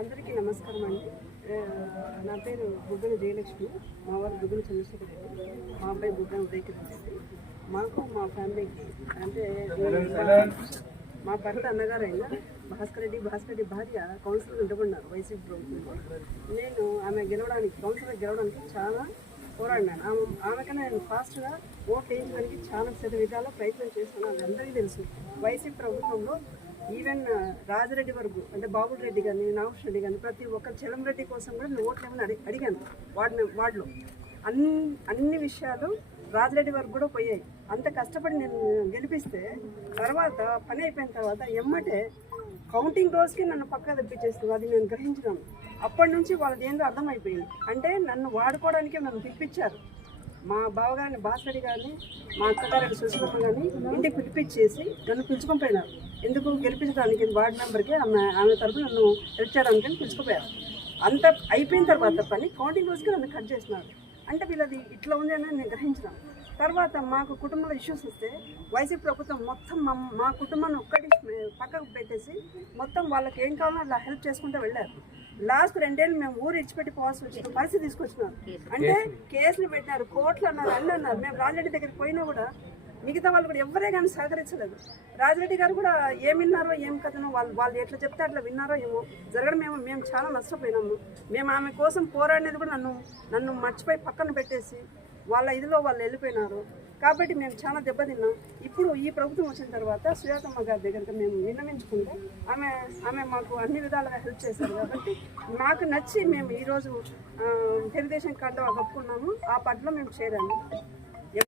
అందరికీ నమస్కారం అండి. నా పేరు బుగ్గన జయలక్ష్మి. మా వారు బుగ్గన చంద్రశేఖర్ రెడ్డి, మా అబ్బాయి బుగ్గన ఉదయకిరణ్ రెడ్డి. మాకు మా ఫ్యామిలీకి అంటే మా భర్త అన్నగారు అయిన భాస్కర్ రెడ్డి భార్య కౌన్సిలర్ ఉండబడినారు వైసీపీ ప్రభుత్వంలో. నేను ఆమె కౌన్సిలర్ గెలవడానికి చాలా పోరాడినాను. ఆమెకన్నా నేను ఫాస్ట్గా ఓట్ వేయించడానికి చాలా విధాల ప్రయత్నం చేస్తున్నాను. అది అందరికీ తెలుసు. వైసీపీ ప్రభుత్వంలో ఈవెన్ రాజరెడ్డి వరకు అంటే బాబుల్ రెడ్డి కానీ నాగేశ్వర రెడ్డి కానీ ప్రతి ఒక్క చెలంరెడ్డి కోసం కూడా నేను ఓట్లు ఏమని అడిగాను. వార్డులో అన్ని విషయాలు రాజరెడ్డి వరకు కూడా పోయాయి. అంత కష్టపడి నేను గెలిపిస్తే తర్వాత పని అయిపోయిన తర్వాత ఎమ్మటే కౌంటింగ్ రోజుకి నన్ను పక్కా తెప్పించేస్తుంది. అది నేను గ్రహించినాను. అప్పటి నుంచి వాళ్ళది ఏందో అర్థమైపోయింది. అంటే నన్ను వాడుకోవడానికే నన్ను పిలిపించారు. మా బావగారిని భాస్కర్ గారిని మా అక్కగారిని సుశీలమ్మ గారిని ఇంటికి పిలిపించేసి నన్ను పిలుచుకొని పోయినారు. ఎందుకు గెలిపించడానికి వార్డు మెంబర్కి ఆమె తరఫున నన్ను హెల్ప్ చేయడానికి పిలుచుకుపోయారు. అంత అయిపోయిన తర్వాత పని కౌంటింగ్ రోజుకి నన్ను కట్ చేసినారు. అంటే వీళ్ళది ఇట్లా ఉంది అని నేను గ్రహించినాను. తర్వాత మాకు కుటుంబంలో ఇష్యూస్ వస్తే వైసీపీ ప్రభుత్వం మొత్తం మా కుటుంబాన్ని ఒక్కటి పక్కకు పెట్టేసి మొత్తం వాళ్ళకి ఏం కావాలో అలా హెల్ప్ చేసుకుంటూ వెళ్ళారు. లాస్ట్ 2 ఏళ్ళు మేము ఊరు ఇచ్చిపెట్టి పోవాల్సి వచ్చిన పరిస్థితి తీసుకొచ్చినారు. అంటే కేసులు పెట్టినారు, కోర్టులు అన్నారు, అన్నీ అన్నారు. మేము రాజరెడ్డి దగ్గరికి పోయినా కూడా మిగతా వాళ్ళు కూడా ఎవరే కానీ సహకరించలేదు. రాజరెడ్డి గారు కూడా ఏం విన్నారో ఏం కథనో వాళ్ళు ఎట్లా చెప్తే అట్లా విన్నారో ఏమో జరగడం మేము చాలా నష్టపోయినాము. మేము ఆమె కోసం పోరాడినది కూడా నన్ను మర్చిపోయి పక్కన పెట్టేసి వాళ్ళ ఇదిలో వాళ్ళు వెళ్ళిపోయినారు. కాబట్టి మేము చాలా దెబ్బతిన్నాం. ఇప్పుడు ఈ ప్రభుత్వం వచ్చిన తర్వాత సుజాతమ్మ గారి దగ్గరికి మేము విన్నవించుకుంటే ఆమె మాకు అన్ని విధాలుగా హెల్ప్ చేశారు. కాబట్టి మాకు నచ్చి మేము ఈరోజు తెలుగుదేశం కార్డు కప్పుకున్నాము. ఆ పట్ల మేము చేరాము.